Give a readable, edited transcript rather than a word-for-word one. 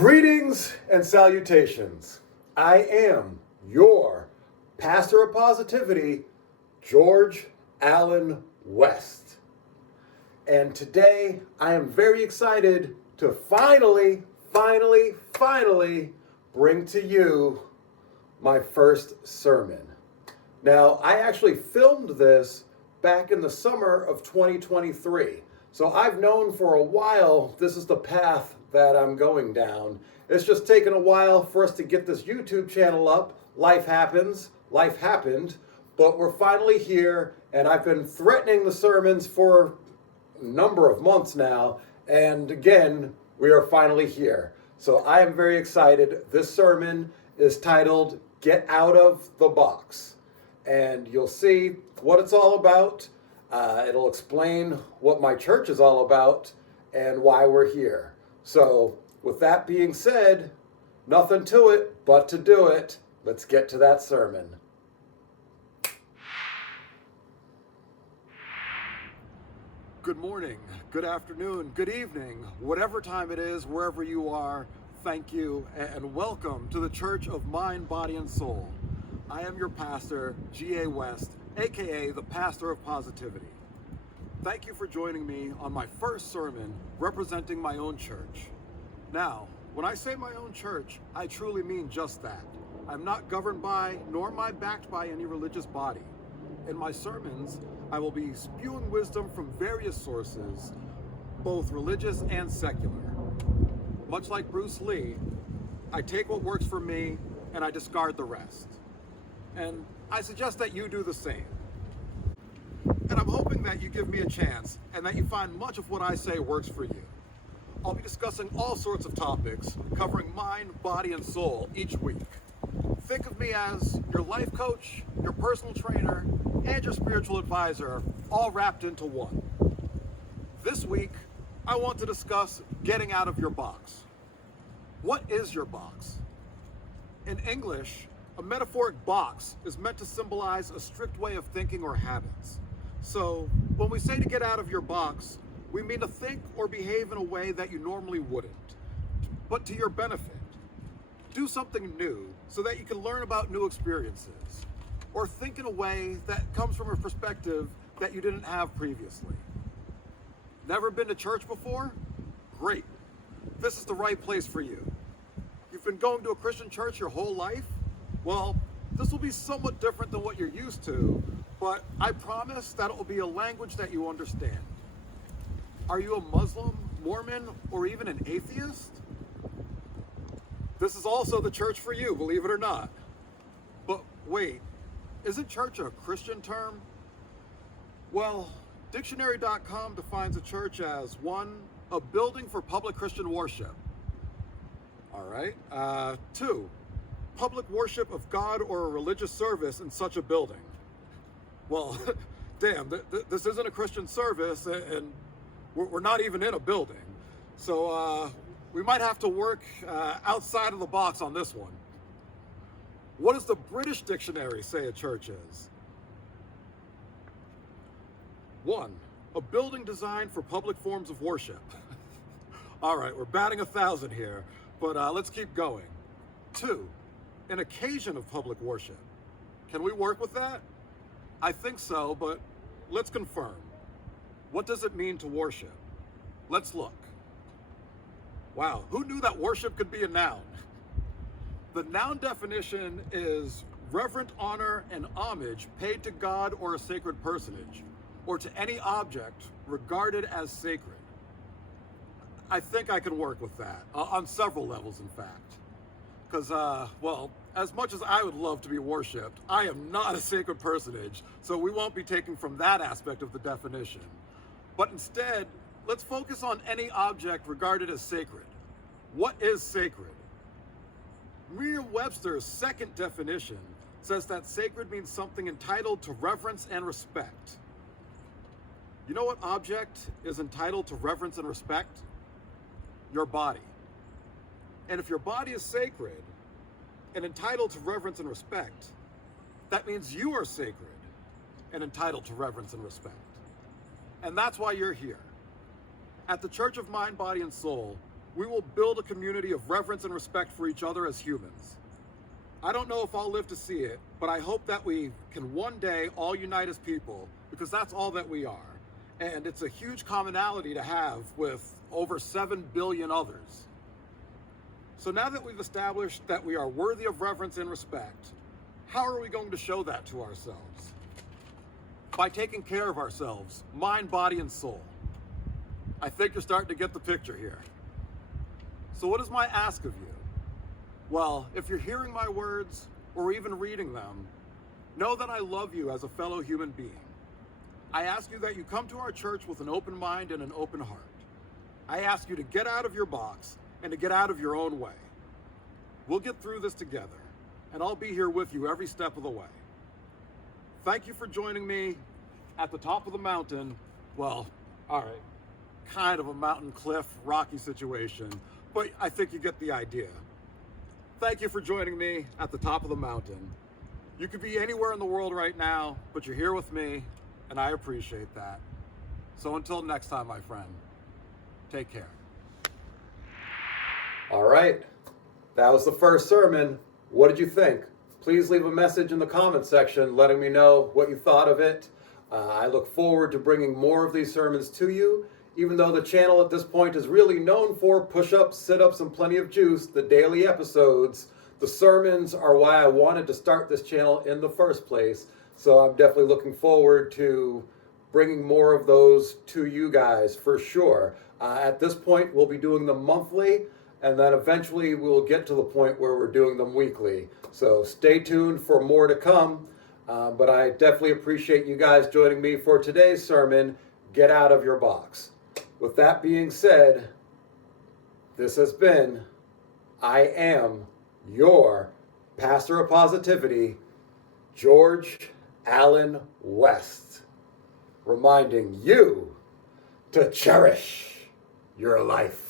Greetings and salutations. I am your pastor of positivity, George Allen West. And today I am very excited to finally bring to you my first sermon. Now, I actually filmed this back in the summer of 2023. So I've known for a while this is the path that I'm going down. It's just taken a while for us to get this YouTube channel up. Life happened, but we're finally here, and I've been threatening the sermons for a number of months now, and again, we are finally here. So I am very excited. This sermon is titled, Get Out of the Box. And you'll see what it's all about. It'll explain what my church is all about and why we're here. So with that being said, nothing to it but to do it. Let's get to that sermon. Good morning, good afternoon, good evening, whatever time it is, wherever you are, thank you and welcome to the Church of Mind, Body, and Soul. I am your pastor, G.A. West, aka the Pastor of Positivity. Thank you for joining me on my first sermon representing my own church. Now, when I say my own church, I truly mean just that. I'm not governed by, nor am I backed by any religious body. In my sermons, I will be spewing wisdom from various sources, both religious and secular. Much like Bruce Lee, I take what works for me and I discard the rest. And I suggest that you do the same. And I'm hoping that you give me a chance and that you find much of what I say works for you. I'll be discussing all sorts of topics, covering mind, body, and soul each week. Think of me as your life coach, your personal trainer, and your spiritual advisor, all wrapped into one. This week, I want to discuss getting out of your box. What is your box? In English, a metaphoric box is meant to symbolize a strict way of thinking or habits. So, when we say to get out of your box, we mean to think or behave in a way that you normally wouldn't, but to your benefit. Do something new so that you can learn about new experiences, or think in a way that comes from a perspective that you didn't have previously. Never been to church before? Great. This is the right place for you. You've been going to a Christian church your whole life? Well, this will be somewhat different than what you're used to, but I promise that it will be a language that you understand. Are you a Muslim, Mormon, or even an atheist? This is also the church for you, believe it or not. But wait, isn't church a Christian term? Well, dictionary.com defines a church as 1, a building for public Christian worship. All right. 2, public worship of God or a religious service in such a building. Well, damn, this isn't a Christian service, and we're not even in a building. So we might have to work outside of the box on this one. What does the British dictionary say a church is? 1, a building designed for public forms of worship. All right, we're batting 1,000 here, but let's keep going. 2, an occasion of public worship. Can we work with that? I think so, but let's confirm. What does it mean to worship? Let's look. Wow, who knew that worship could be a noun? The noun definition is reverent honor and homage paid to God or a sacred personage, or to any object regarded as sacred. I think I can work with that, on several levels, in fact. Because, well, as much as I would love to be worshipped, I am not a sacred personage, so we won't be taking from that aspect of the definition. But instead, let's focus on any object regarded as sacred. What is sacred? Merriam-Webster's second definition says that sacred means something entitled to reverence and respect. You know what object is entitled to reverence and respect? Your body. And if your body is sacred and entitled to reverence and respect, that means you are sacred and entitled to reverence and respect. And that's why you're here. At the Church of Mind, Body, and Soul, we will build a community of reverence and respect for each other as humans. I don't know if I'll live to see it, but I hope that we can one day all unite as people, because that's all that we are. And it's a huge commonality to have with over 7 billion others. So now that we've established that we are worthy of reverence and respect, how are we going to show that to ourselves? By taking care of ourselves, mind, body, and soul. I think you're starting to get the picture here. So what is my ask of you? Well, if you're hearing my words or even reading them, know that I love you as a fellow human being. I ask you that you come to our church with an open mind and an open heart. I ask you to get out of your box and to get out of your own way. We'll get through this together, and I'll be here with you every step of the way. Thank you for joining me at the top of the mountain. Well, all right, kind of a mountain cliff, rocky situation, but I think you get the idea. Thank you for joining me at the top of the mountain. You could be anywhere in the world right now, but you're here with me, and I appreciate that. So until next time, my friend, take care. All right, that was the first sermon. What did you think? Please leave a message in the comment section letting me know what you thought of it. I look forward to bringing more of these sermons to you, even though the channel at this point is really known for push-ups, sit-ups, and plenty of juice, the daily episodes. The sermons are why I wanted to start this channel in the first place. So I'm definitely looking forward to bringing more of those to you guys for sure. At this point, we'll be doing them monthly, and then eventually we will get to the point where we're doing them weekly. So stay tuned for more to come. But I definitely appreciate you guys joining me for today's sermon, Get Out of Your Box. With that being said, this has been I Am Your Pastor of Positivity, George Allen West, reminding you to cherish your life.